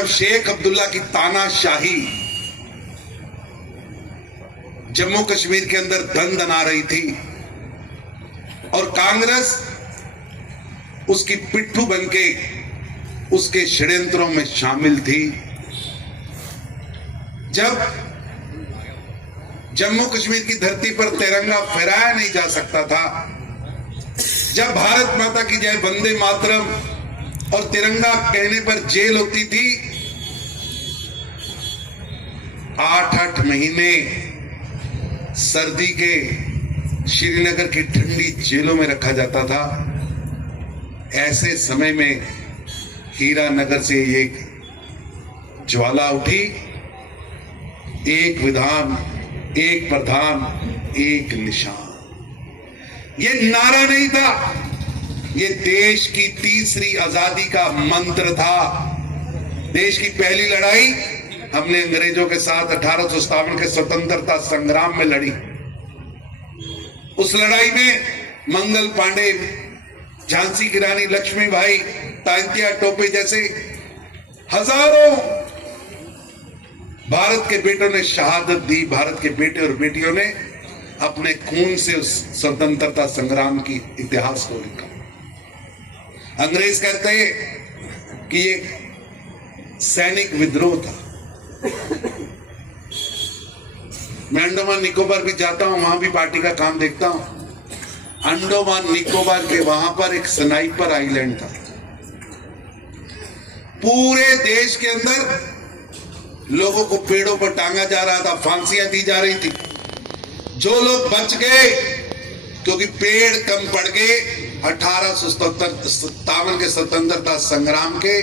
जब शेख अब्दुल्ला की तानाशाही जम्मू कश्मीर के अंदर दन-दना रही थी और कांग्रेस उसकी पिट्ठू बनके उसके षड्यंत्रों में शामिल थी, जब जम्मू कश्मीर की धरती पर तिरंगा फहराया नहीं जा सकता था, जब भारत माता की जय, वंदे मातरम और तिरंगा कहने पर जेल होती थी, 8-8 महीने सर्दी के श्रीनगर की ठंडी जेलों में रखा जाता था, ऐसे समय में हीरानगर से एक ज्वाला उठी, एक विधान, एक प्रधान, एक निशान। ये नारा नहीं था, ये देश की तीसरी आजादी का मंत्र था। देश की पहली लड़ाई हमने अंग्रेजों के साथ 1857 के स्वतंत्रता संग्राम में लड़ी। उस लड़ाई में मंगल पांडे, झांसी की रानी लक्ष्मीबाई, तांत्या टोपे जैसे हजारों भारत के बेटों ने शहादत दी। भारत के बेटे और बेटियों ने अपने खून से उस स्वतंत्रता संग्राम की इतिहास को लिखा। अंग्रेज कहते हैं कि ये सैनिक विद्रोह था। मैं अंडमान निकोबार भी जाता हूं, वहां भी पार्टी का काम देखता हूं। अंडमान निकोबार के वहां पर एक स्नाइपर आइलैंड था। पूरे देश के अंदर लोगों को पेड़ों पर टांगा जा रहा था, फांसियां दी जा रही थी। जो लोग बच गए क्योंकि पेड़ कम पड़ गए, 1857 के स्वतंत्रता संग्राम के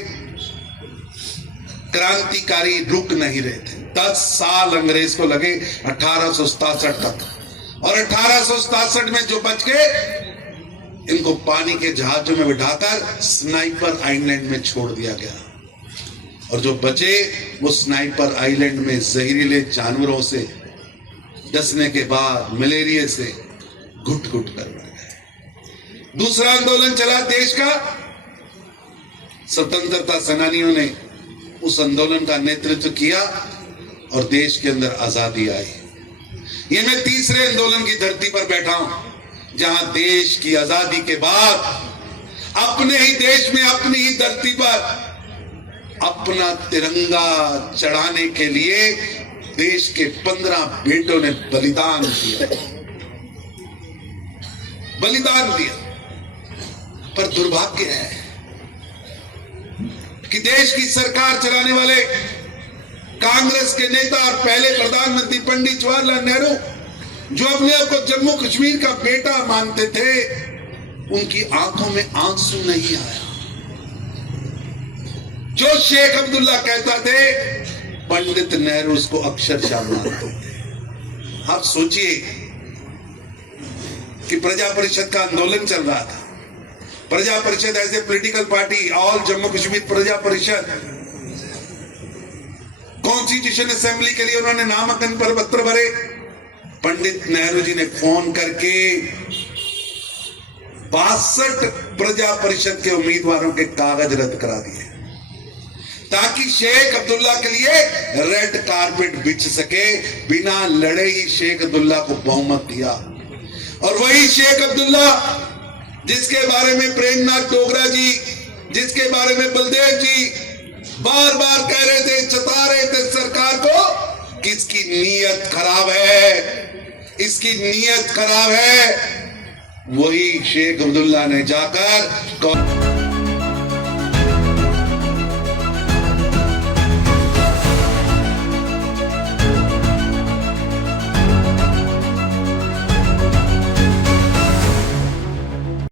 क्रांतिकारी रुक नहीं रहे थे। 10 साल अंग्रेज को लगे 1867 तक, और 1867 में जो बच गए इनको पानी के जहाजों में बिठाकर स्नाइपर आइलैंड में छोड़ दिया गया, और जो बचे वो स्नाइपर आइलैंड में जहरीले जानवरों से डसने के बाद मलेरिया से घुट घुट कर मर गए। दूसरा आंदोलन चला देश का। स्वतंत्रता सेनानियों ने उस आंदोलन का नेतृत्व किया और देश के अंदर आजादी आई। ये मैं तीसरे आंदोलन की धरती पर बैठा हूं, जहां देश की आजादी के बाद अपने ही देश में, अपनी ही धरती पर अपना तिरंगा चढ़ाने के लिए देश के 15 बेटों ने बलिदान दिया। पर दुर्भाग्य है कि देश की सरकार चलाने वाले कांग्रेस के नेता और पहले प्रधानमंत्री पंडित जवाहरलाल नेहरू, जो अपने आप को जम्मू कश्मीर का बेटा मानते थे, उनकी आंखों में आंसू नहीं आया। जो शेख अब्दुल्ला कहता थे, पंडित नेहरू उसको अक्षरशः मानते थे। आप सोचिए कि प्रजा परिषद का आंदोलन चल रहा था। Praja Parishad as a political party, all Jammu Kashmir Praja Parishad, constitution assembly के लिए उन्होंने नामांकन पत्र भरे। पंडित नेहरू जी ने फोन करके 62 प्रजा परिषद के उम्मीदवारों के कागज रद्द करा दिए, ताकि शेख अब्दुल्ला के लिए रेड कारपेट बिछ सके। बिना लड़े ही शेख अब्दुल्ला को बहुमत दिया। और वही शेख अब्दुल्ला जिसके बारे में प्रेमनाथ डोगरा जी, जिसके बारे में बलदेव जी बार बार कह रहे थे, चता रहे थे सरकार को कि इसकी नीयत खराब है, इसकी नीयत खराब है, वही शेख अब्दुल्ला ने जाकर